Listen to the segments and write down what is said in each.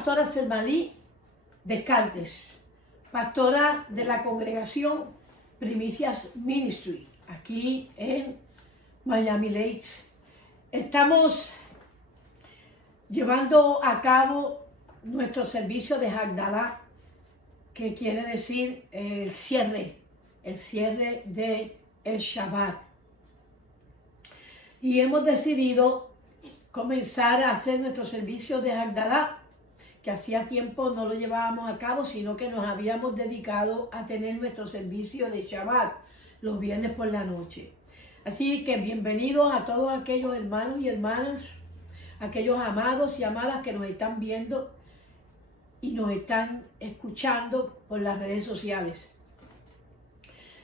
pastora Selmalí Descartes, pastora de la congregación Primicias Ministry, aquí en Miami Lakes. Estamos llevando a cabo nuestro servicio de Hagdalá, que quiere decir el cierre de el Shabbat. Y hemos decidido comenzar a hacer nuestro servicio de Hagdalá, que hacía tiempo no lo llevábamos a cabo, sino que nos habíamos dedicado a tener nuestro servicio de Shabbat los viernes por la noche. Así que bienvenidos a todos aquellos hermanos y hermanas, aquellos amados y amadas que nos están viendo y nos están escuchando por las redes sociales.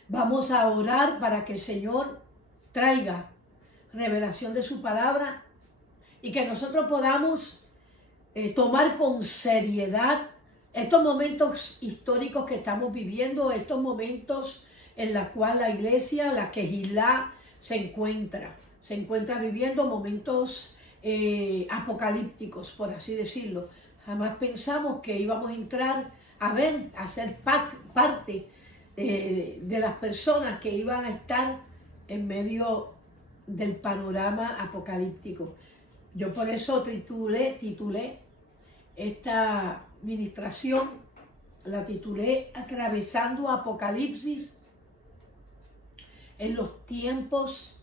Vamos a orar para que el Señor traiga revelación de su palabra y que nosotros podamos tomar con seriedad estos momentos históricos que estamos viviendo, estos momentos en los cuales la iglesia, la Kehilá, se encuentra viviendo momentos apocalípticos, por así decirlo. Jamás pensamos que íbamos a entrar a ser parte de las personas que iban a estar en medio del panorama apocalíptico. Yo por eso titulé esta ministración, la titulé Atravesando Apocalipsis en los tiempos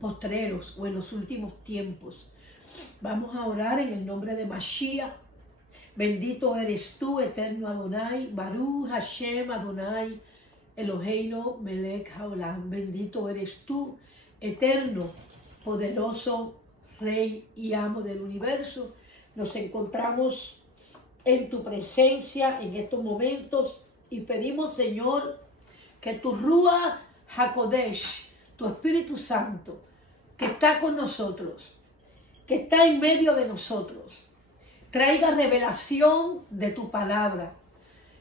postreros o en los últimos tiempos. Vamos a orar en el nombre de Mashiach. Bendito eres tú, eterno Adonai, Baruch Hashem Adonai, Eloheinu melech haolam. Bendito eres tú, eterno, poderoso Rey y Amo del universo. Nos encontramos en tu presencia en estos momentos y pedimos, Señor, que tu Ruach HaKodesh, tu Espíritu Santo, que está con nosotros, que está en medio de nosotros, traiga revelación de tu palabra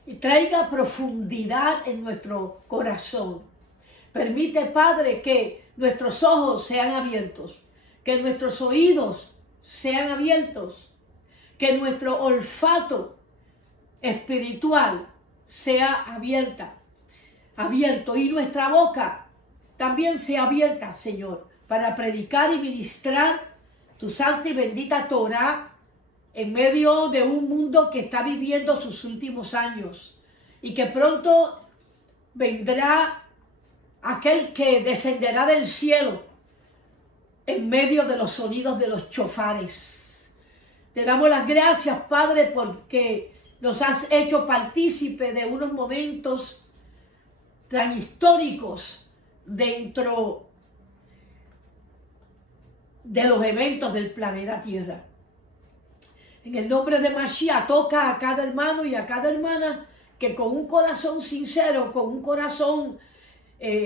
y traiga profundidad en nuestro corazón. Permite, Padre, que nuestros ojos sean abiertos, que nuestros oídos sean abiertos, que nuestro olfato espiritual sea abierto y nuestra boca también sea abierta, Señor, para predicar y ministrar tu santa y bendita Torah en medio de un mundo que está viviendo sus últimos años y que pronto vendrá aquel que descenderá del cielo en medio de los sonidos de los chofares. Te damos las gracias, Padre, porque nos has hecho partícipe de unos momentos tan históricos dentro de los eventos del planeta Tierra. En el nombre de Mashiach, toca a cada hermano y a cada hermana que con un corazón sincero, con un corazón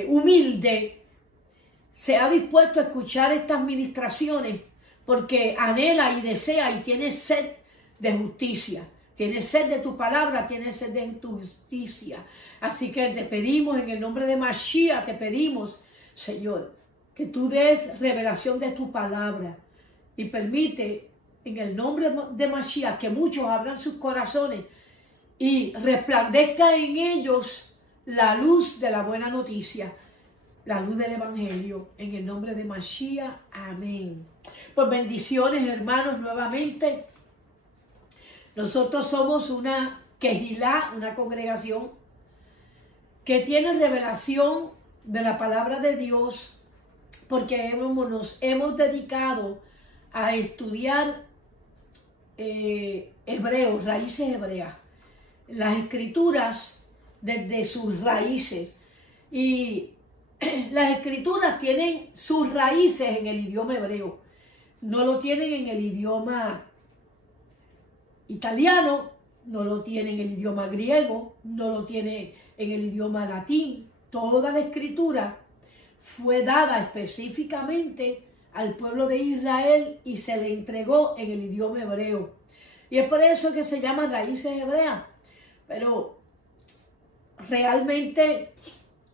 humilde, se ha dispuesto a escuchar estas ministraciones porque anhela y desea y tiene sed de justicia. Tiene sed de tu palabra, tiene sed de tu justicia. Así que te pedimos en el nombre de Mashiach, te pedimos, Señor, que tú des revelación de tu palabra y permite en el nombre de Mashiach que muchos abran sus corazones y resplandezca en ellos la luz de la buena noticia, la luz del evangelio, en el nombre de Mashiach. Amén. Pues bendiciones, hermanos, nuevamente. Nosotros somos una Kehilá, una congregación que tiene revelación de la palabra de Dios, porque nos hemos dedicado a estudiar hebreos, raíces hebreas, las escrituras desde sus raíces. Y las escrituras tienen sus raíces en el idioma hebreo, no lo tienen en el idioma italiano, no lo tienen en el idioma griego, no lo tiene en el idioma latín. Toda la escritura fue dada específicamente al pueblo de Israel y se le entregó en el idioma hebreo. Y es por eso que se llama raíces hebreas. Pero realmente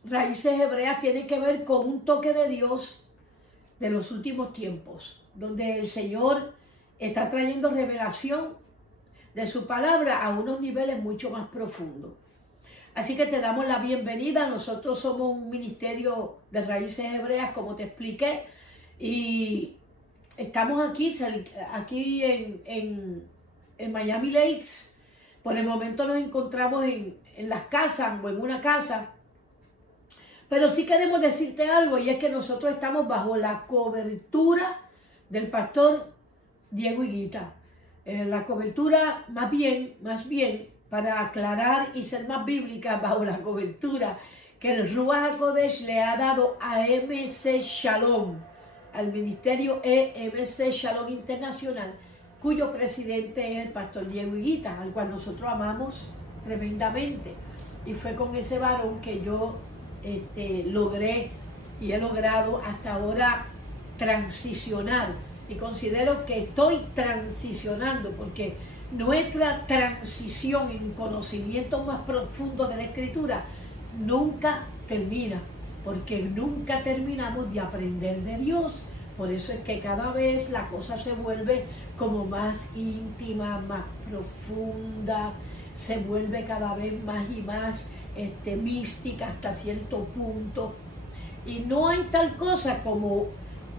raíces hebreas tiene que ver con un toque de Dios de los últimos tiempos, donde el Señor está trayendo revelación de su palabra a unos niveles mucho más profundos. Así que te damos la bienvenida. Nosotros somos un ministerio de raíces hebreas, como te expliqué, y estamos aquí en Miami Lakes. Por el momento nos encontramos en las casas o en una casa. Pero sí queremos decirte algo, y es que nosotros estamos bajo la cobertura del pastor Diego Higuita. La cobertura, más bien, para aclarar y ser más bíblica, bajo la cobertura que el Ruach HaKodesh le ha dado a MC Shalom, al ministerio MC Shalom Internacional, cuyo presidente es el pastor Diego Higuita, al cual nosotros amamos tremendamente. Y fue con ese varón que yo logré y he logrado hasta ahora transicionar, y considero que estoy transicionando porque nuestra transición en conocimientos más profundos de la Escritura nunca termina, porque nunca terminamos de aprender de Dios. Por eso es que cada vez la cosa se vuelve como más íntima, más profunda, se vuelve cada vez más y más mística hasta cierto punto. Y no hay tal cosa como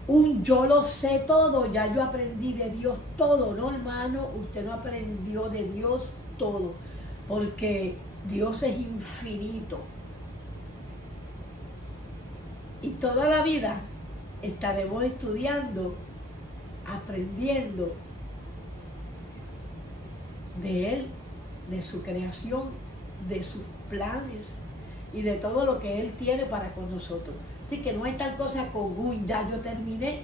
un yo lo sé todo, ya yo aprendí de Dios todo. No, hermano, usted no aprendió de Dios todo, porque Dios es infinito. Y toda la vida estaremos estudiando, aprendiendo de Él, de su creación, de sus planes y de todo lo que Él tiene para con nosotros. Así que no hay tal cosa como ya yo terminé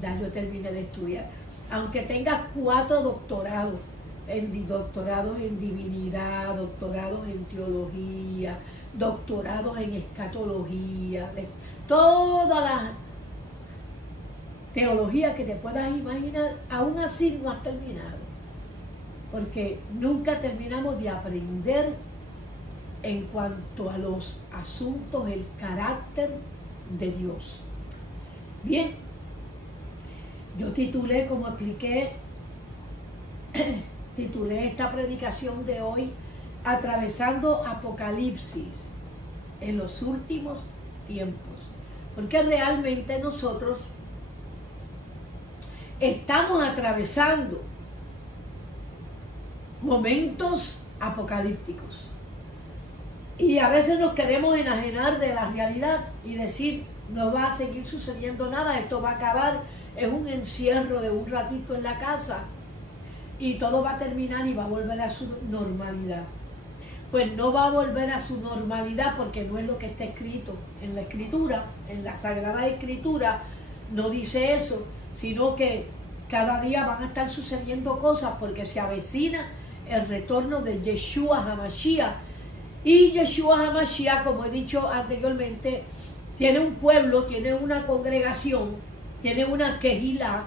de estudiar. Aunque tengas 4 doctorados, doctorados en divinidad, doctorados en teología, doctorados en escatología, de todas las teologías que te puedas imaginar, aún así no has terminado. Porque nunca terminamos de aprender en cuanto a los asuntos, el carácter de Dios. Bien, yo titulé, como expliqué, titulé esta predicación de hoy, Atravesando Apocalipsis en los últimos tiempos. Porque realmente nosotros estamos atravesando momentos apocalípticos. Y a veces nos queremos enajenar de la realidad y decir, no va a seguir sucediendo nada, esto va a acabar, es un encierro de un ratito en la casa y todo va a terminar y va a volver a su normalidad. Pues no va a volver a su normalidad, porque no es lo que está escrito en la Escritura, en la Sagrada Escritura no dice eso, sino que cada día van a estar sucediendo cosas, porque se avecina el retorno de Yeshua HaMashiach. Y Yeshua HaMashiach, como he dicho anteriormente, tiene un pueblo, tiene una congregación, tiene una quejilá,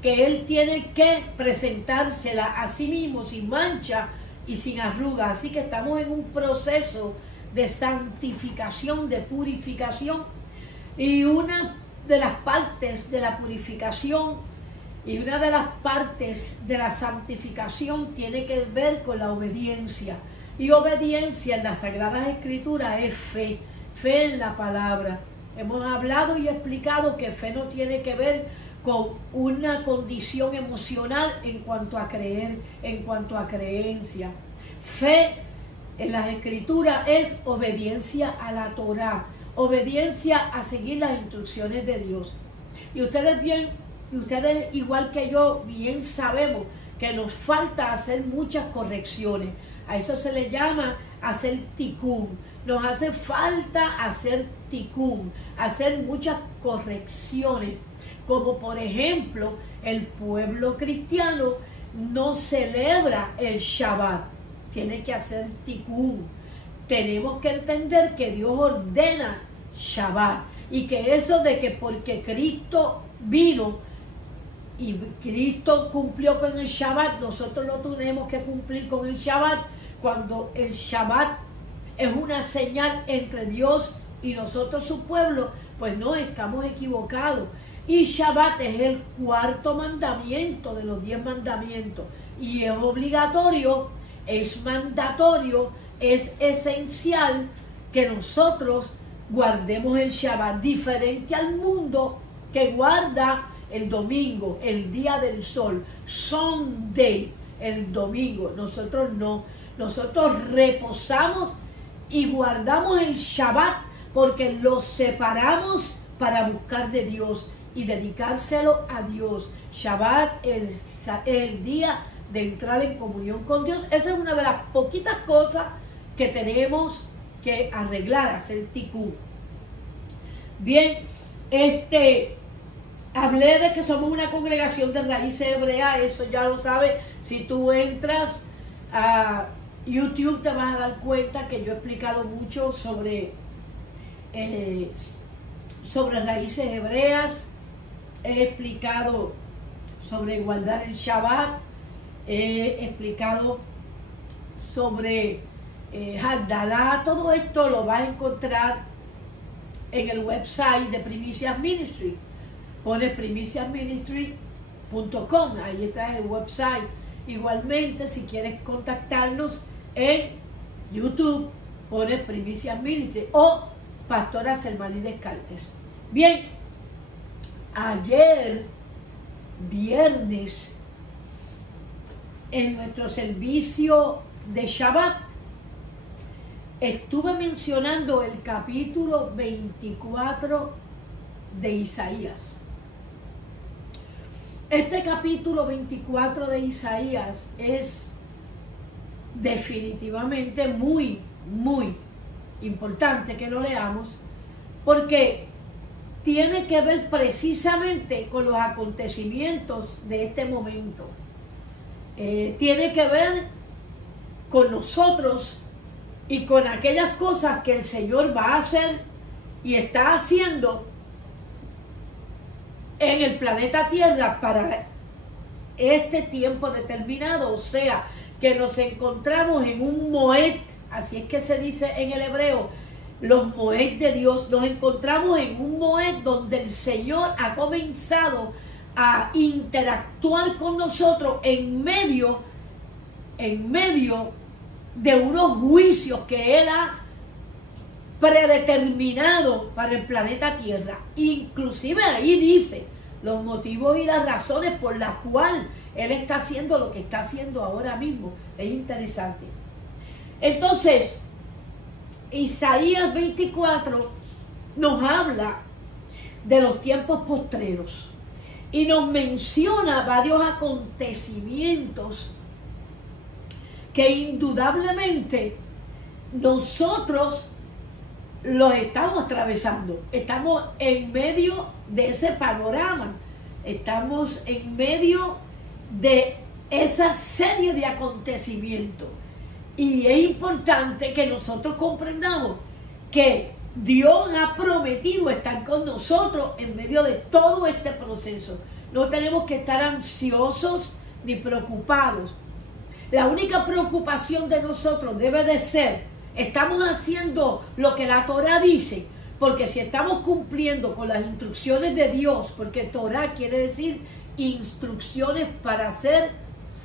que él tiene que presentársela a sí mismo sin mancha y sin arrugas. Así que estamos en un proceso de santificación, de purificación, y una de las partes de la purificación y una de las partes de la santificación tiene que ver con la obediencia. Y obediencia en las Sagradas Escrituras es fe, fe en la palabra. Hemos hablado y explicado que fe no tiene que ver con una condición emocional en cuanto a creer, en cuanto a creencia. Fe en las Escrituras es obediencia a la Torá, obediencia a seguir las instrucciones de Dios. Y ustedes igual que yo, bien sabemos que nos falta hacer muchas correcciones. A eso se le llama hacer tikkun. Nos hace falta hacer tikkun, hacer muchas correcciones. Como por ejemplo, el pueblo cristiano no celebra el Shabbat. Tiene que hacer tikkun. Tenemos que entender que Dios ordena Shabbat. Y que eso de que porque Cristo vino y Cristo cumplió con el Shabbat, nosotros no tenemos que cumplir con el Shabbat, cuando el Shabbat es una señal entre Dios y nosotros, su pueblo, pues no, estamos equivocados. Y Shabbat es el 4º mandamiento de los 10 mandamientos. y es obligatorio, es mandatorio, es esencial que nosotros guardemos el Shabbat, diferente al mundo que guarda el domingo, el día del sol, Sunday, el domingo. Nosotros no, nosotros reposamos y guardamos el Shabbat porque lo separamos para buscar de Dios y dedicárselo a Dios. Shabbat, el día de entrar en comunión con Dios. Esa es una de las poquitas cosas que tenemos que arreglar, hacer tikkun. Bien, hablé de que somos una congregación de raíces hebreas, eso ya lo sabes. Si tú entras a YouTube te vas a dar cuenta que yo he explicado mucho sobre raíces hebreas, he explicado sobre guardar el Shabbat, he explicado sobre Havdalah. Todo esto lo vas a encontrar en el website de Primicias Ministry. Pones primiciasministry.com, ahí está el website. Igualmente, si quieres contactarnos en YouTube, pones Primicias Ministry o Pastora Selmaní Descartes. Bien, ayer, viernes, en nuestro servicio de Shabbat, estuve mencionando el capítulo 24 de Isaías. Este capítulo 24 de Isaías es definitivamente muy, muy importante que lo leamos, porque tiene que ver precisamente con los acontecimientos de este momento. Tiene que ver con nosotros y con aquellas cosas que el Señor va a hacer y está haciendo en el planeta Tierra para este tiempo determinado. O sea, que nos encontramos en un moed, así es que se dice en el hebreo, los moed de Dios. Nos encontramos en un moed donde el Señor ha comenzado a interactuar con nosotros en medio de unos juicios que Él ha predeterminado para el planeta Tierra. Inclusive ahí dice los motivos y las razones por las cuales Él está haciendo lo que está haciendo ahora mismo. Es interesante. Entonces, Isaías 24 nos habla de los tiempos postreros y nos menciona varios acontecimientos que indudablemente nosotros los estamos atravesando. Estamos en medio de ese panorama, estamos en medio de esa serie de acontecimientos, y es importante que nosotros comprendamos que Dios ha prometido estar con nosotros en medio de todo este proceso. No tenemos que estar ansiosos ni preocupados. La única preocupación de nosotros debe de ser: estamos haciendo lo que la Torah dice, porque si estamos cumpliendo con las instrucciones de Dios, porque Torah quiere decir instrucciones para ser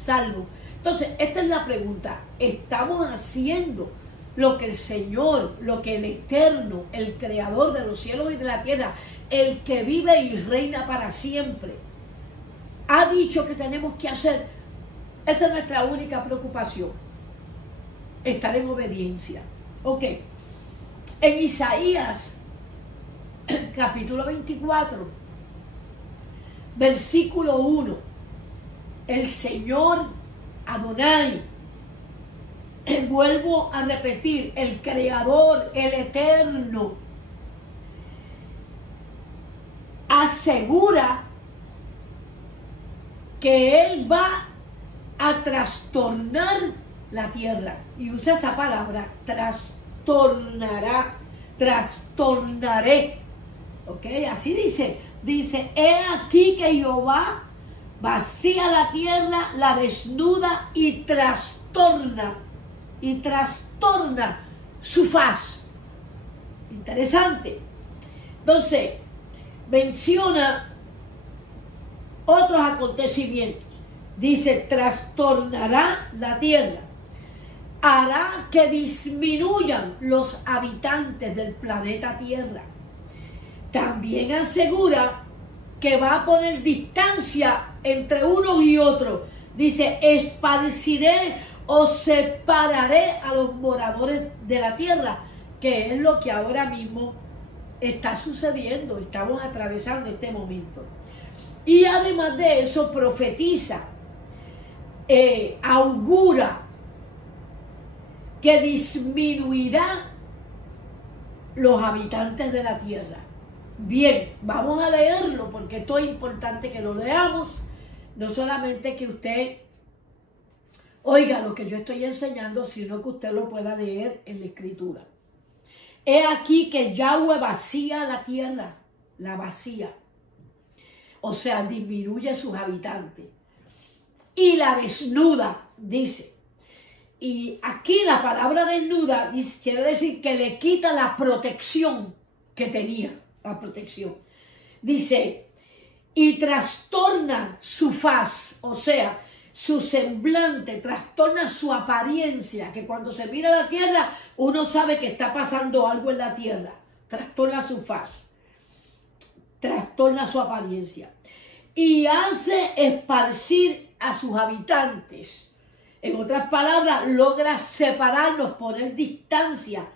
salvo. Entonces, esta es la pregunta: ¿estamos haciendo lo que el Señor, lo que el Eterno, el Creador de los cielos y de la tierra, el que vive y reina para siempre, ha dicho que tenemos que hacer? Esa es nuestra única preocupación, estar en obediencia. Ok, en Isaías capítulo 24, versículo 1, el Señor Adonai, vuelvo a repetir, el Creador, el Eterno, asegura que Él va a trastornar la tierra, y usa esa palabra, trastornará, trastornaré. Ok, así dice, he aquí que Jehová vacía la tierra, la desnuda y trastorna su faz. Interesante. Entonces, menciona otros acontecimientos. Dice, trastornará la tierra, hará que disminuyan los habitantes del planeta Tierra. También asegura que va a poner distancia entre unos y otros. Dice, esparciré o separaré a los moradores de la tierra, que es lo que ahora mismo está sucediendo. Estamos atravesando este momento. Y además de eso profetiza, augura que disminuirá los habitantes de la tierra. Bien, vamos a leerlo porque esto es importante que lo leamos. No solamente que usted oiga lo que yo estoy enseñando, sino que usted lo pueda leer en la escritura. He aquí que Yahweh vacía la tierra, la vacía. O sea, disminuye sus habitantes. Y la desnuda, dice. Y aquí la palabra desnuda quiere decir que le quita la protección que tenía, la protección. Dice, y trastorna su faz, o sea, su semblante, trastorna su apariencia, que cuando se mira la tierra, uno sabe que está pasando algo en la tierra. Trastorna su faz, trastorna su apariencia. Y hace esparcir a sus habitantes. En otras palabras, logra separarnos, poner distancia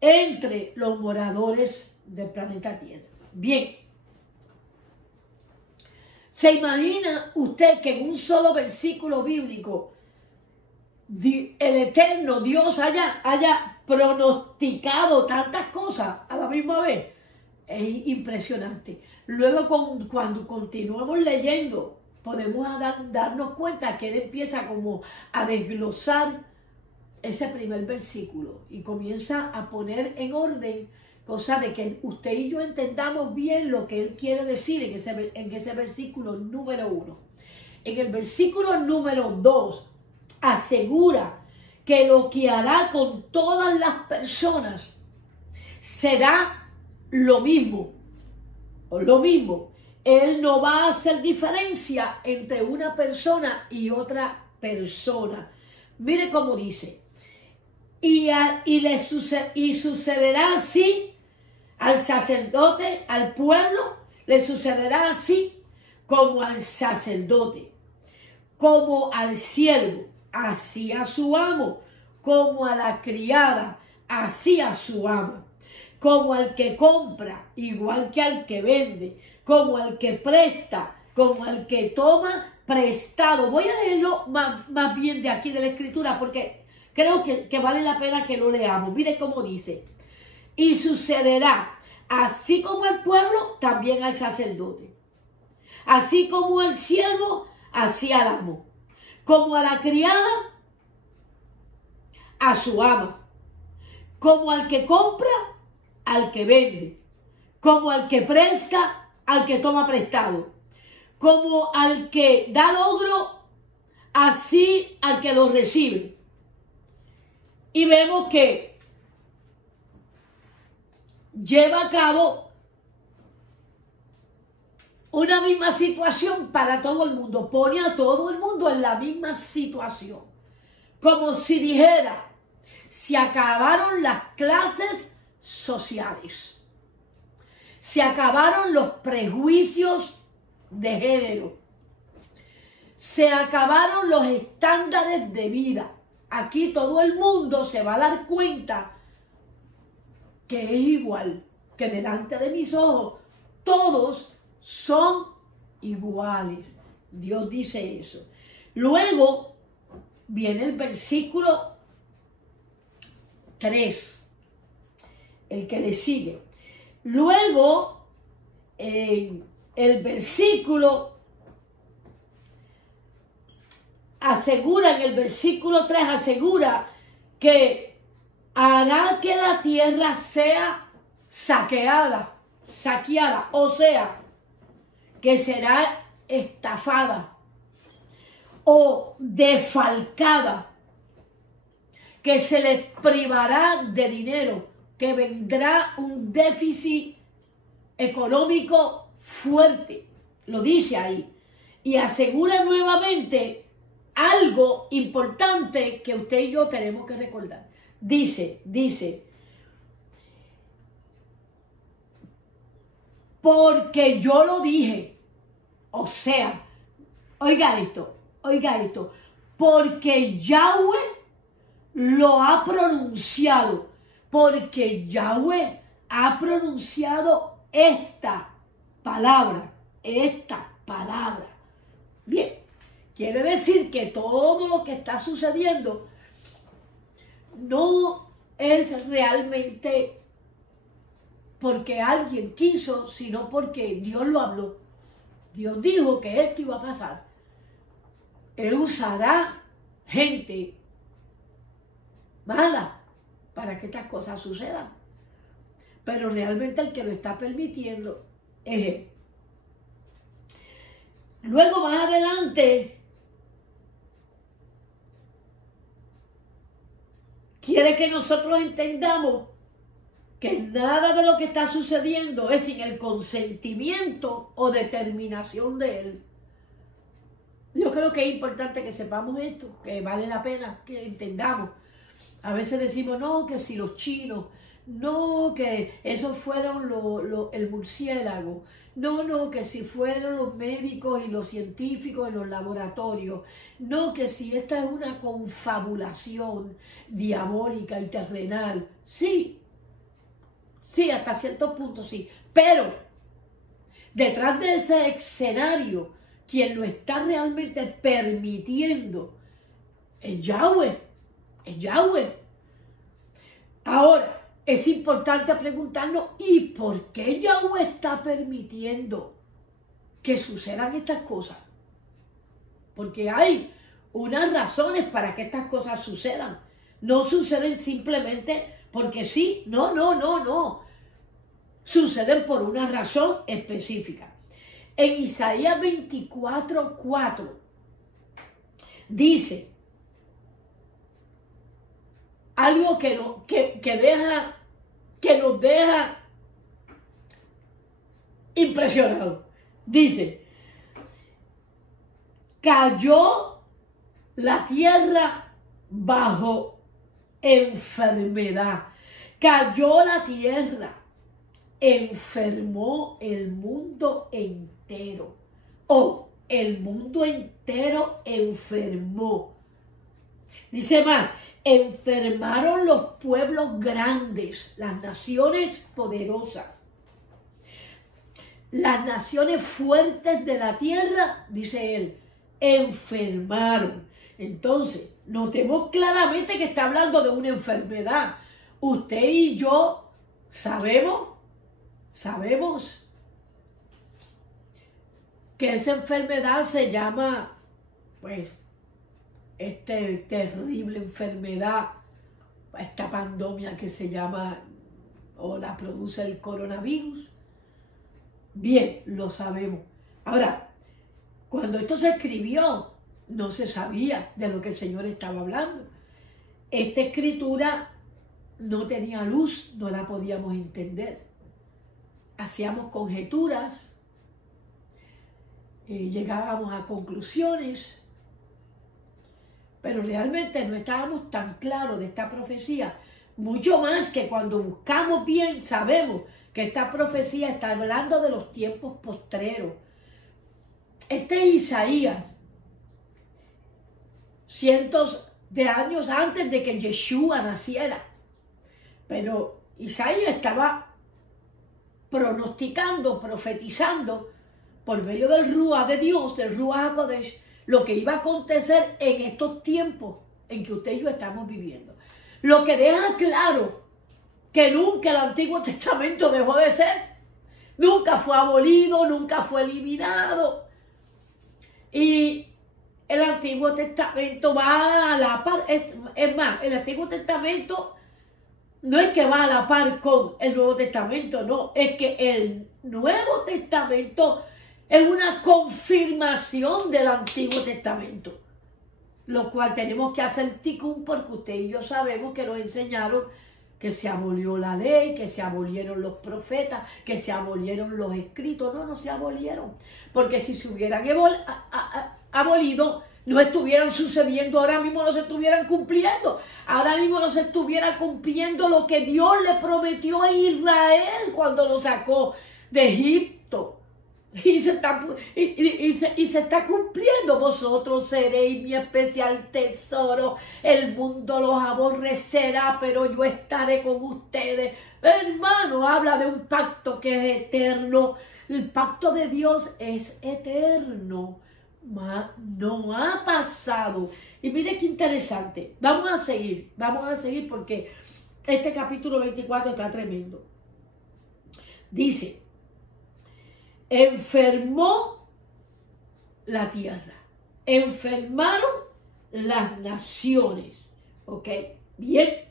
entre los moradores del planeta Tierra. Bien. ¿Se imagina usted que en un solo versículo bíblico el eterno Dios haya pronosticado tantas cosas a la misma vez? Es impresionante. Luego cuando continuamos leyendo, podemos darnos cuenta que él empieza como a desglosar ese primer versículo y comienza a poner en orden, cosa de que usted y yo entendamos bien lo que él quiere decir en ese versículo número 1. En el versículo número 2 asegura que lo que hará con todas las personas será lo mismo. Él no va a hacer diferencia entre una persona y otra persona. Mire cómo dice. Y sucederá así al sacerdote, al pueblo, le sucederá así como al sacerdote, como al siervo, así a su amo, como a la criada, así a su ama, como al que compra, igual que al que vende, como al que presta, como al que toma prestado. Voy a leerlo más bien de aquí de la escritura porque creo que vale la pena que lo leamos. Mire cómo dice. Y sucederá, así como al pueblo, también al sacerdote. Así como al siervo, así al amo. Como a la criada, a su ama. Como al que compra, al que vende. Como al que presta, al que toma prestado. Como al que da logro, así al que lo recibe. Y vemos que lleva a cabo una misma situación para todo el mundo. Pone a todo el mundo en la misma situación. Como si dijera, se acabaron las clases sociales. Se acabaron los prejuicios de género. Se acabaron los estándares de vida. Aquí todo el mundo se va a dar cuenta que es igual, que delante de mis ojos todos son iguales. Dios dice eso. Luego viene el versículo 3, el que le sigue. Luego, el versículo asegura, en el versículo 3 asegura que hará que la tierra sea saqueada, o sea, que será estafada o defalcada, que se les privará de dinero, que vendrá un déficit económico fuerte, lo dice ahí. y asegura nuevamente algo importante que usted y yo tenemos que recordar. Dice, porque yo lo dije. O sea, oiga esto, porque Yahweh lo ha pronunciado, porque Yahweh ha pronunciado esta palabra. Bien, quiere decir que todo lo que está sucediendo no es realmente porque alguien quiso, sino porque Dios lo habló. Dios dijo que esto iba a pasar. Él usará gente mala para que estas cosas sucedan. Pero realmente el que lo está permitiendo es Él. Luego más adelante quiere que nosotros entendamos que nada de lo que está sucediendo es sin el consentimiento o determinación de Él. Yo creo que es importante que sepamos esto, que vale la pena que entendamos. A veces decimos, no, que si los chinos, no, que esos fueron el murciélago, no, que si fueron los médicos y los científicos en los laboratorios, no, que si esta es una confabulación diabólica y terrenal. Sí, hasta cierto punto sí, pero detrás de ese escenario, quien lo está realmente permitiendo es Yahweh. Ahora, es importante preguntarnos, ¿y por qué Yahweh está permitiendo que sucedan estas cosas? Porque hay unas razones para que estas cosas sucedan. No suceden simplemente porque sí, no. Suceden por una razón específica. En Isaías 24:4 dice algo que nos deja impresionados. Dice, cayó la tierra bajo enfermedad. Cayó la tierra, enfermó el mundo entero. El mundo entero enfermó. Dice más, enfermaron los pueblos grandes, las naciones poderosas. Las naciones fuertes de la tierra, dice él, enfermaron. Entonces, notemos claramente que está hablando de una enfermedad. Usted y yo sabemos que esa enfermedad se llama, pues, terrible enfermedad, esta pandemia que se llama, o la produce el coronavirus. Bien, lo sabemos. Ahora, cuando esto se escribió, no se sabía de lo que el Señor estaba hablando. Esta escritura no tenía luz, no la podíamos entender. Hacíamos conjeturas, llegábamos a conclusiones, pero realmente no estábamos tan claros de esta profecía. Mucho más que cuando buscamos bien, sabemos que esta profecía está hablando de los tiempos postreros. Este es Isaías, cientos de años antes de que Yeshua naciera. Pero Isaías estaba pronosticando, profetizando por medio del Ruach de Dios, del Ruach HaKodesh, lo que iba a acontecer en estos tiempos en que usted y yo estamos viviendo. Lo que deja claro que nunca el Antiguo Testamento dejó de ser, nunca fue abolido, nunca fue eliminado. Y el Antiguo Testamento va a la par, es más, el Antiguo Testamento no es que va a la par con el Nuevo Testamento, no, es que el Nuevo Testamento es una confirmación del Antiguo Testamento, lo cual tenemos que hacer ticún porque usted y yo sabemos que nos enseñaron que se abolió la ley, que se abolieron los profetas, que se abolieron los escritos. No, no se abolieron. Porque si se hubieran abolido, no estuvieran sucediendo, ahora mismo no se estuvieran cumpliendo. Ahora mismo no se estuviera cumpliendo lo que Dios le prometió a Israel cuando lo sacó de Egipto. Y se está cumpliendo. Vosotros seréis mi especial tesoro. El mundo los aborrecerá, pero yo estaré con ustedes. Hermano, habla de un pacto que es eterno. El pacto de Dios es eterno. No ha pasado. Y mire qué interesante. Vamos a seguir porque este capítulo 24 está tremendo. Dice: enfermó la tierra, enfermaron las naciones, ¿ok? Bien,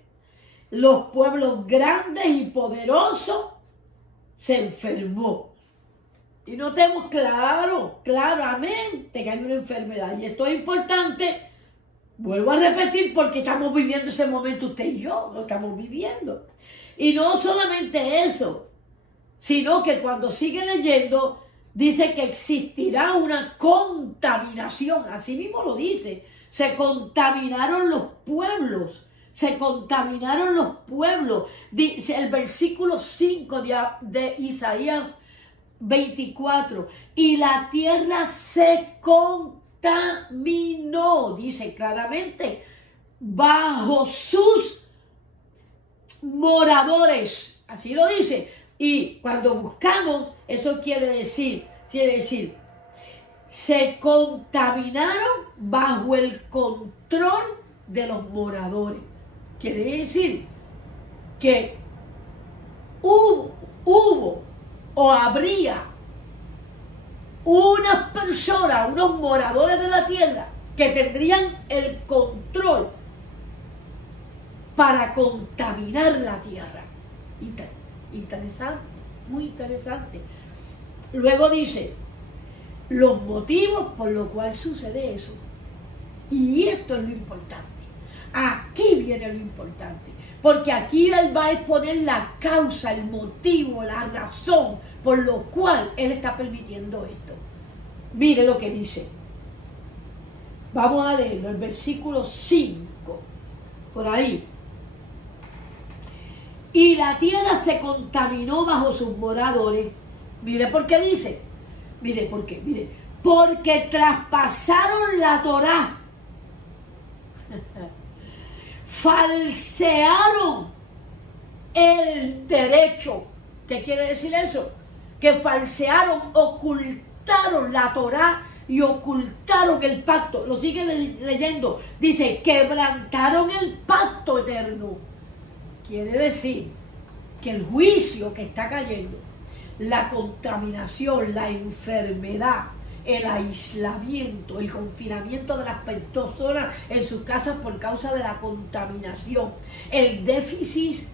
los pueblos grandes y poderosos se enfermó. Y notemos claramente que hay una enfermedad. Y esto es importante, vuelvo a repetir, porque estamos viviendo ese momento usted y yo, lo estamos viviendo. Y no solamente eso, sino que cuando sigue leyendo, dice que existirá una contaminación. Así mismo lo dice. Se contaminaron los pueblos. Se contaminaron los pueblos. Dice el versículo 5 de Isaías 24. Y la tierra se contaminó. Dice claramente, bajo sus moradores. Así lo dice. Y cuando buscamos, eso quiere decir, se contaminaron bajo el control de los moradores. Quiere decir que hubo o habría unas personas, unos moradores de la tierra que tendrían el control para contaminar la tierra. Interesante, muy interesante. Luego dice los motivos por los cuales sucede eso. Y esto es lo importante. Aquí viene lo importante. Porque aquí él va a exponer la causa, el motivo, la razón por lo cual él está permitiendo esto. Mire lo que dice. Vamos a leerlo, el versículo 5. Por ahí. Y la tierra se contaminó bajo sus moradores. Mire por qué dice. Mire por qué. Mire. Porque traspasaron la Torá. Falsearon el derecho. ¿Qué quiere decir eso? Que falsearon, ocultaron la Torá y ocultaron el pacto. Lo sigue leyendo. Dice, quebrantaron el pacto eterno. Quiere decir que el juicio que está cayendo, la contaminación, la enfermedad, el aislamiento, el confinamiento de las personas en sus casas por causa de la contaminación, el déficit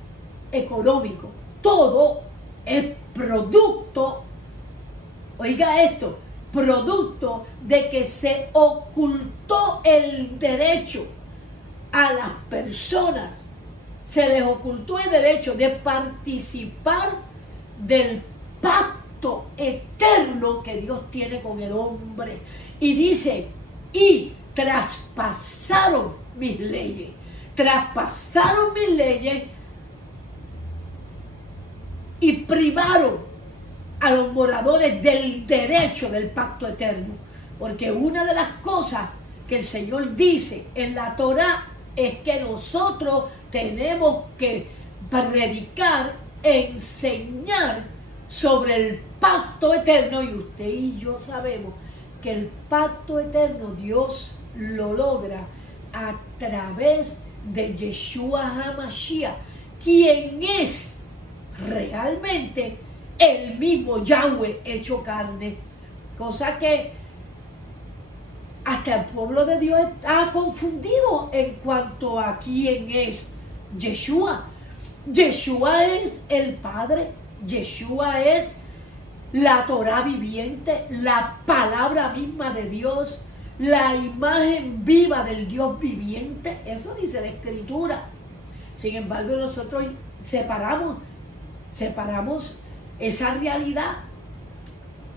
económico, todo es producto, oiga esto, producto de que se ocultó el derecho a las personas. Se les ocultó el derecho de participar del pacto eterno que Dios tiene con el hombre. Y dice, y traspasaron mis leyes. Traspasaron mis leyes y privaron a los moradores del derecho del pacto eterno. Porque una de las cosas que el Señor dice en la Torá es que nosotros tenemos que predicar, enseñar sobre el pacto eterno. Y usted y yo sabemos que el pacto eterno Dios lo logra a través de Yeshua HaMashiach, quien es realmente el mismo Yahweh hecho carne. Cosa que hasta el pueblo de Dios está confundido en cuanto a quién es Yeshua. Yeshua es el Padre, Yeshua es la Torá viviente, la palabra misma de Dios, la imagen viva del Dios viviente. Eso dice la Escritura. Sin embargo, nosotros separamos esa realidad,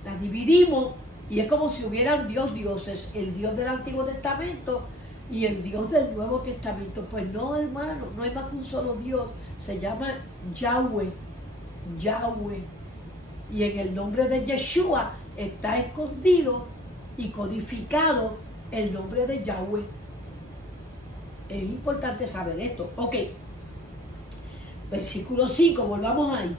la dividimos, y es como si hubieran dioses, el Dios del Antiguo Testamento y el Dios del Nuevo Testamento. Pues no, hermano, no hay más que un solo Dios, se llama Yahweh, Yahweh. Y en el nombre de Yeshua está escondido y codificado el nombre de Yahweh. Es importante saber esto. Ok. Versículo 5, volvamos ahí.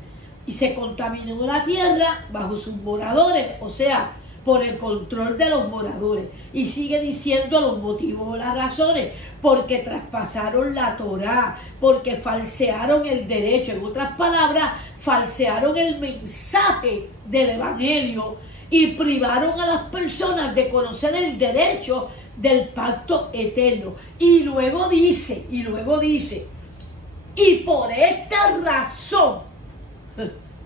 Y se contaminó la tierra bajo sus moradores, o sea, por el control de los moradores. Y sigue diciendo los motivos o las razones: porque traspasaron la Torá, porque falsearon el derecho. En otras palabras, falsearon el mensaje del Evangelio y privaron a las personas de conocer el derecho del pacto eterno. Y luego dice, y por esta razón,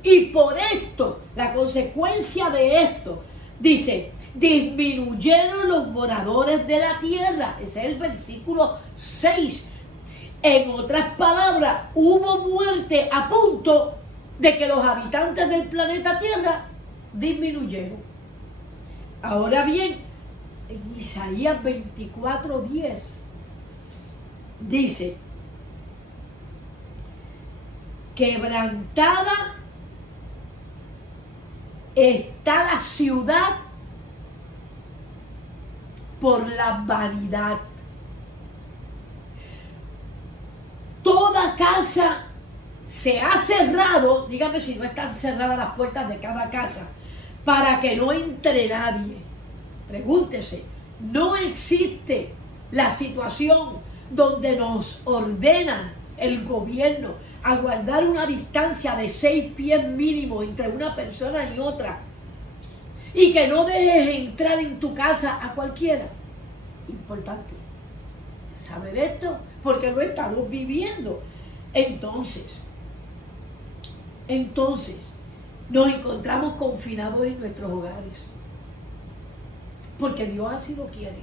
y por esto, la consecuencia de esto, dice, disminuyeron los moradores de la tierra. Ese es el versículo 6. En otras palabras, hubo muerte a punto de que los habitantes del planeta Tierra disminuyeron. Ahora bien, en Isaías 24:10 dice: quebrantada está la ciudad por la vanidad. Toda casa se ha cerrado, dígame si no están cerradas las puertas de cada casa, para que no entre nadie. Pregúntese, no existe la situación donde nos ordenan el gobierno a guardar una distancia de 6 pies mínimo entre una persona y otra, y que no dejes entrar en tu casa a cualquiera. Importante saber esto, porque lo estamos viviendo. Entonces nos encontramos confinados en nuestros hogares, porque Dios así lo quiere,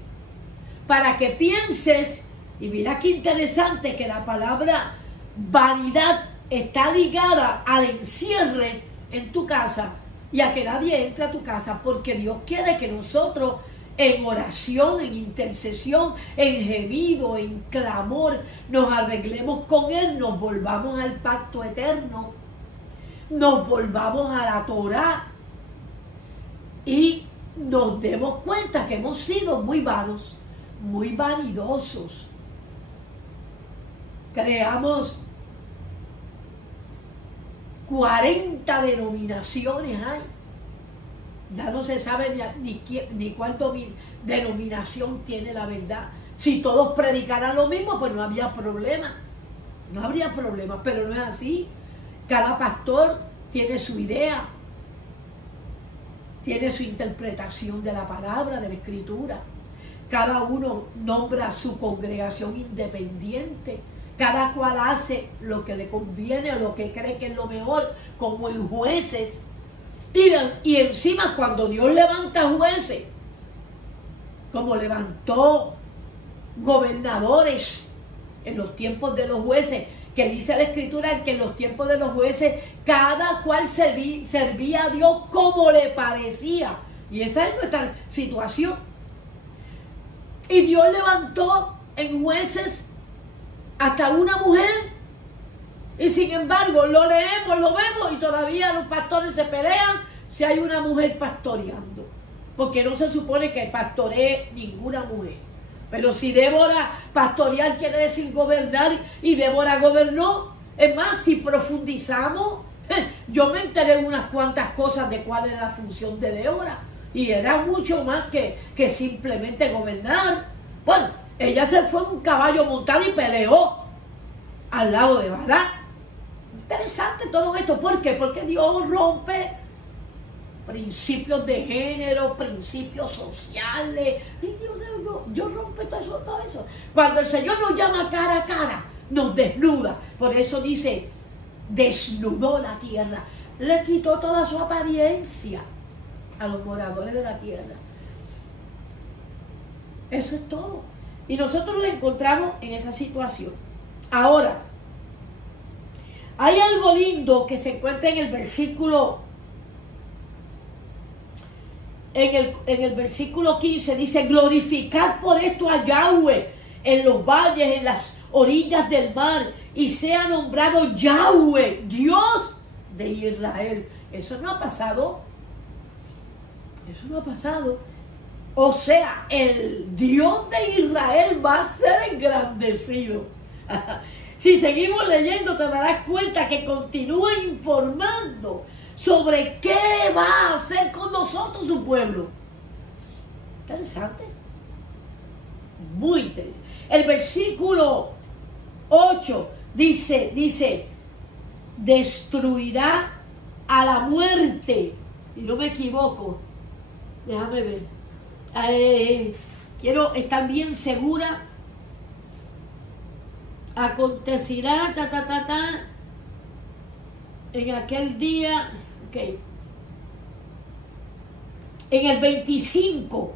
para que pienses. Y mira qué interesante que la palabra vanidad está ligada al encierre en tu casa y a que nadie entre a tu casa, porque Dios quiere que nosotros en oración, en intercesión, en gemido, en clamor, nos arreglemos con Él, nos volvamos al pacto eterno, nos volvamos a la Torá y nos demos cuenta que hemos sido muy vanos, muy vanidosos. Creamos 40 denominaciones hay. Ya no se sabe ni cuál denominación tiene la verdad. Si todos predicaran lo mismo, pues no habría problema. No habría problema, pero no es así. Cada pastor tiene su idea, tiene su interpretación de la palabra, de la escritura. Cada uno nombra su congregación independiente. Cada cual hace lo que le conviene o lo que cree que es lo mejor, como en Jueces. Y encima, cuando Dios levanta jueces, como levantó gobernadores en los tiempos de los jueces, que dice la Escritura que en los tiempos de los jueces cada cual servía a Dios como le parecía. Y esa es nuestra situación. Y Dios levantó en jueces hasta una mujer. Y sin embargo, lo leemos, lo vemos y todavía los pastores se pelean si hay una mujer pastoreando. Porque no se supone que pastoree ninguna mujer. Pero si Débora pastorear quiere decir gobernar, y Débora gobernó. Es más, si profundizamos, yo me enteré de unas cuantas cosas de cuál era la función de Débora. Y era mucho más que simplemente gobernar. Bueno, ella se fue en un caballo montado y peleó al lado de Barak. Interesante todo esto. ¿Por qué? Porque Dios rompe principios de género, principios sociales. Dios rompe todo eso. Cuando el Señor nos llama cara a cara, nos desnuda. Por eso dice, desnudó la tierra. Le quitó toda su apariencia a los moradores de la tierra. Eso es todo. Y nosotros nos encontramos en esa situación. Ahora, Hay algo lindo que se encuentra en el versículo, en el versículo 15, dice, glorificad por esto a Yahweh en los valles, en las orillas del mar, y sea nombrado Yahweh, Dios de Israel. Eso no ha pasado. Eso no ha pasado. O sea, el Dios de Israel va a ser engrandecido. Si seguimos leyendo, te darás cuenta que continúa informando sobre qué va a hacer con nosotros su pueblo. Interesante. Muy interesante. El versículo 8 dice, destruirá a la muerte. Y no me equivoco. Déjame ver. Quiero estar bien segura. Acontecerá, en aquel día, ok, en el 25,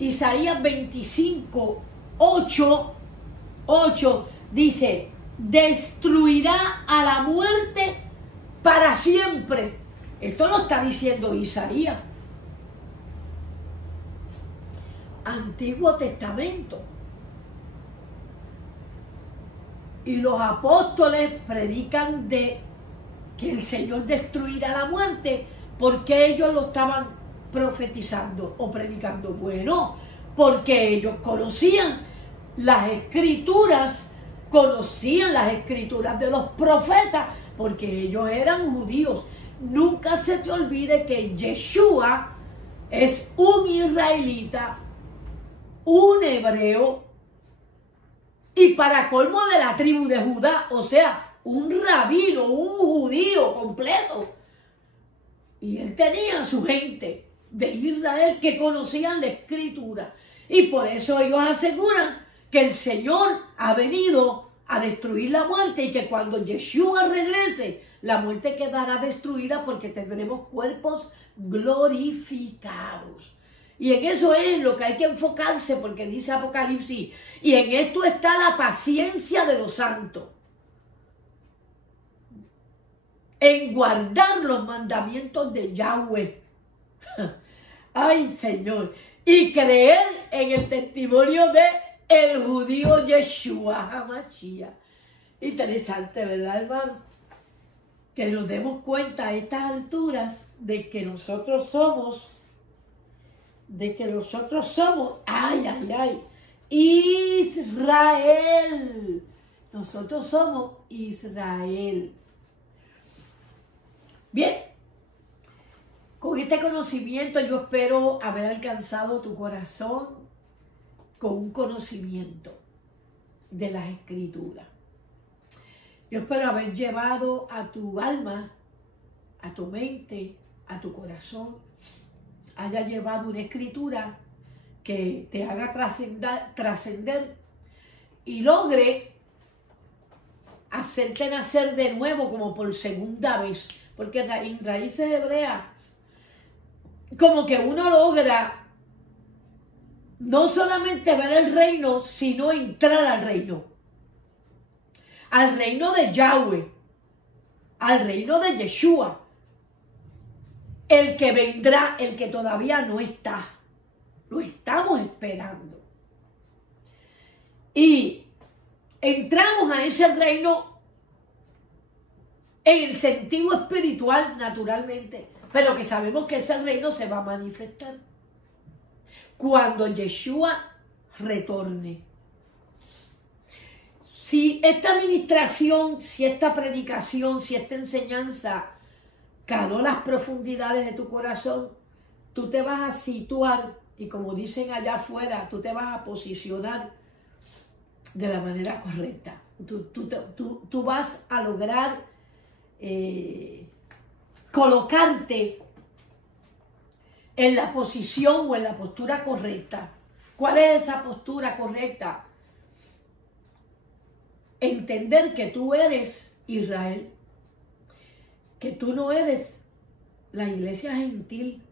Isaías 25, 8 dice, destruirá a la muerte para siempre. Esto lo está diciendo Isaías. Antiguo Testamento. Y los apóstoles predican de que el Señor destruirá la muerte, porque ellos lo estaban profetizando o predicando. Bueno, porque ellos conocían las escrituras de los profetas, porque ellos eran judíos. Nunca se te olvide que Yeshua es un israelita, un hebreo, y para colmo de la tribu de Judá, o sea, un rabino, un judío completo. Y él tenía a su gente de Israel que conocían la escritura. Y por eso ellos aseguran que el Señor ha venido a destruir la muerte y que cuando Yeshua regrese, la muerte quedará destruida porque tendremos cuerpos glorificados. Y en eso es lo que hay que enfocarse, porque dice Apocalipsis, y en esto está la paciencia de los santos, en guardar los mandamientos de Yahweh. Ay, Señor. Y creer en el testimonio de el judío Yeshua HaMashiach. Interesante, ¿verdad, hermano? Que nos demos cuenta a estas alturas de que nosotros somos, Israel. Nosotros somos Israel. Bien, con este conocimiento yo espero haber alcanzado tu corazón con un conocimiento de las Escrituras. Yo espero haber llevado a tu alma, a tu mente, a tu corazón, haya llevado una escritura que te haga trascender y logre hacerte nacer de nuevo como por segunda vez. Porque en raíces hebreas, como que uno logra no solamente ver el reino, sino entrar al reino de Yahweh, al reino de Yeshua, el que vendrá, el que todavía no está. Lo estamos esperando. Y entramos a ese reino en el sentido espiritual, naturalmente, pero que sabemos que ese reino se va a manifestar cuando Yeshua retorne. Si esta administración, si esta predicación, si esta enseñanza caló las profundidades de tu corazón, tú te vas a situar, y como dicen allá afuera, tú te vas a posicionar de la manera correcta. Tú vas a lograr colocarte en la posición o en la postura correcta. ¿Cuál es esa postura correcta? Entender que tú eres Israel, que tú no eres la iglesia gentil,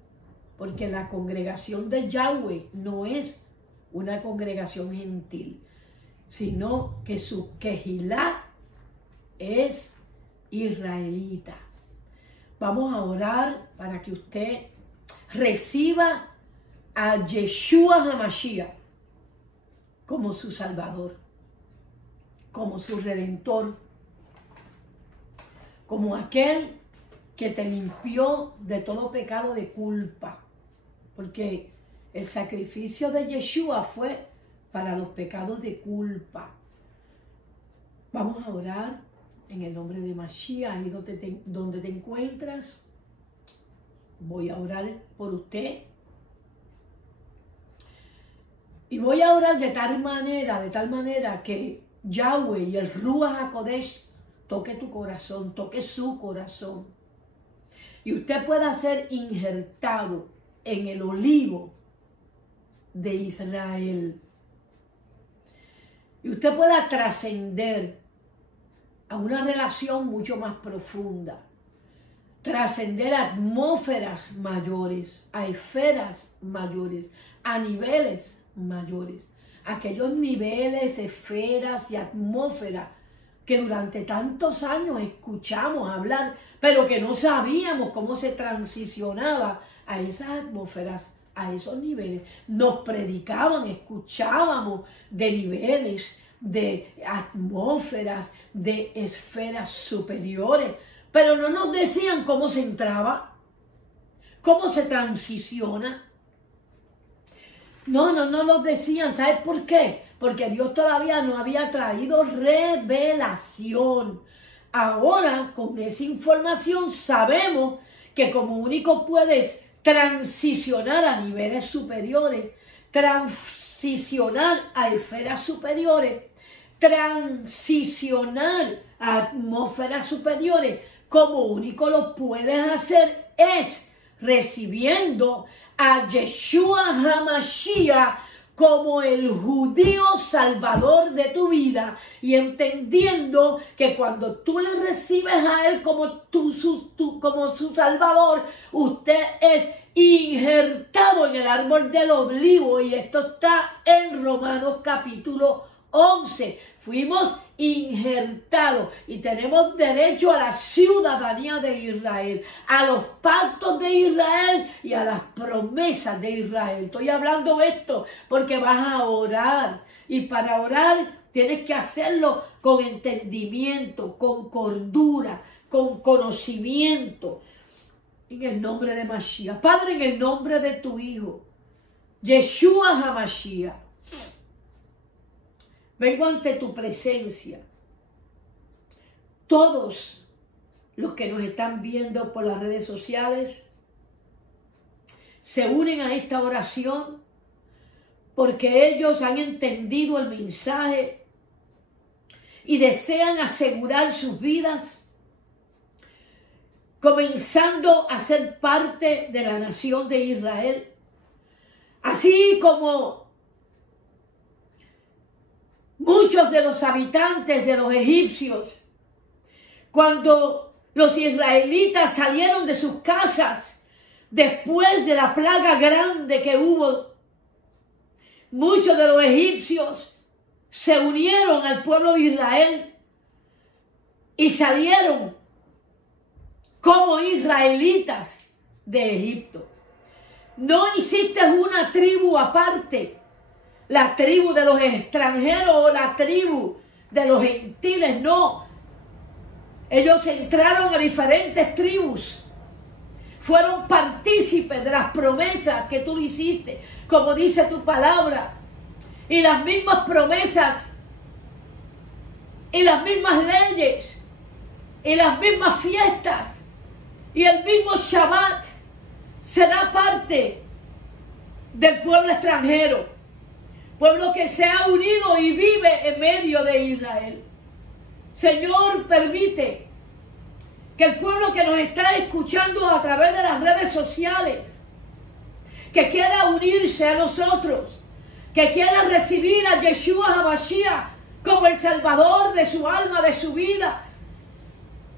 porque la congregación de Yahweh no es una congregación gentil, sino que su quejilá es israelita. Vamos a orar para que usted reciba a Yeshua HaMashiach como su Salvador, como su Redentor, como aquel que te limpió de todo pecado de culpa, porque el sacrificio de Yeshua fue para los pecados de culpa. Vamos a orar en el nombre de Mashiach, ahí donde te encuentras. Voy a orar por usted. Y voy a orar de tal manera que Yahweh y el Ruach HaKodesh toque tu corazón, toque su corazón. Y usted pueda ser injertado en el olivo de Israel. Y usted pueda trascender a una relación mucho más profunda. Trascender a atmósferas mayores, a esferas mayores, a niveles mayores. Aquellos niveles, esferas y atmósferas que durante tantos años escuchamos hablar, pero que no sabíamos cómo se transicionaba a esas atmósferas, a esos niveles. Nos predicaban, escuchábamos de niveles, de atmósferas, de esferas superiores, pero no nos decían cómo se entraba, cómo se transiciona. No nos decían. ¿Sabes por qué? Porque Dios todavía no había traído revelación. Ahora, con esa información, sabemos que como único puedes transicionar a niveles superiores, transicionar a esferas superiores, transicionar a atmósferas superiores, como único lo puedes hacer es recibiendo a Yeshua HaMashiach como el judío salvador de tu vida y entendiendo que cuando tú le recibes a él como su salvador, usted es injertado en el árbol del olivo, y esto está en Romanos capítulo 11. Fuimos injertados y tenemos derecho a la ciudadanía de Israel, a los pactos de Israel y a las promesas de Israel. Estoy hablando esto porque vas a orar, y para orar tienes que hacerlo con entendimiento, con cordura, con conocimiento. En el nombre de Mashiach. Padre, en el nombre de tu Hijo, Yeshua HaMashiach, vengo ante tu presencia. Todos los que nos están viendo por las redes sociales se unen a esta oración porque ellos han entendido el mensaje y desean asegurar sus vidas, comenzando a ser parte de la nación de Israel. Así como muchos de los habitantes de los egipcios, cuando los israelitas salieron de sus casas después de la plaga grande que hubo, muchos de los egipcios se unieron al pueblo de Israel y salieron como israelitas de Egipto. No hiciste una tribu aparte, la tribu de los extranjeros o la tribu de los gentiles, no. Ellos entraron a diferentes tribus, fueron partícipes de las promesas que tú le hiciste, como dice tu palabra, y las mismas promesas, y las mismas leyes, y las mismas fiestas, y el mismo Shabbat será parte del pueblo extranjero, pueblo que se ha unido y vive en medio de Israel. Señor, permite que el pueblo que nos está escuchando a través de las redes sociales, que quiera unirse a nosotros, que quiera recibir a Yeshua HaMashiach como el Salvador de su alma, de su vida,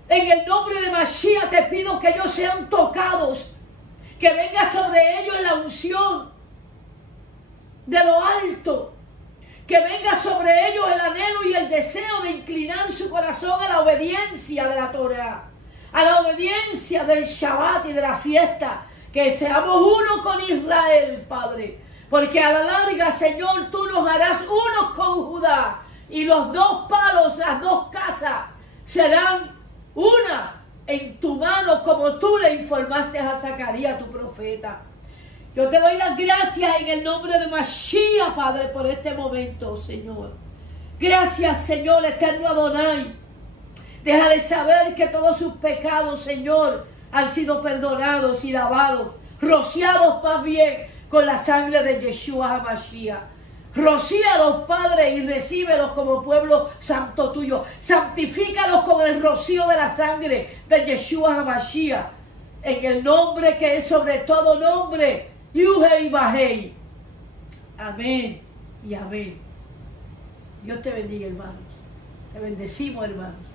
en el nombre de Mashiach te pido que ellos sean tocados, que venga sobre ellos la unción de lo alto, que venga sobre ellos el anhelo y el deseo de inclinar su corazón a la obediencia de la Torá, a la obediencia del Shabbat y de la fiesta, que seamos uno con Israel, Padre, porque a la larga, Señor, tú nos harás unos con Judá, y los dos palos, las dos casas, serán una en tu mano, como tú le informaste a Zacarías, tu profeta. Yo te doy las gracias en el nombre de Mashiach, Padre, por este momento, Señor. Gracias, Señor, eterno Adonai. Déjale saber que todos sus pecados, Señor, han sido perdonados y lavados, rociados más bien con la sangre de Yeshua HaMashiach. Rocíalos, Padre, y recíbelos como pueblo santo tuyo. Santifícalos con el rocío de la sangre de Yeshua HaMashiach. En el nombre que es sobre todo nombre, Yuhei Bajei. Amén y amén. Dios te bendiga, hermanos. Te bendecimos, hermanos.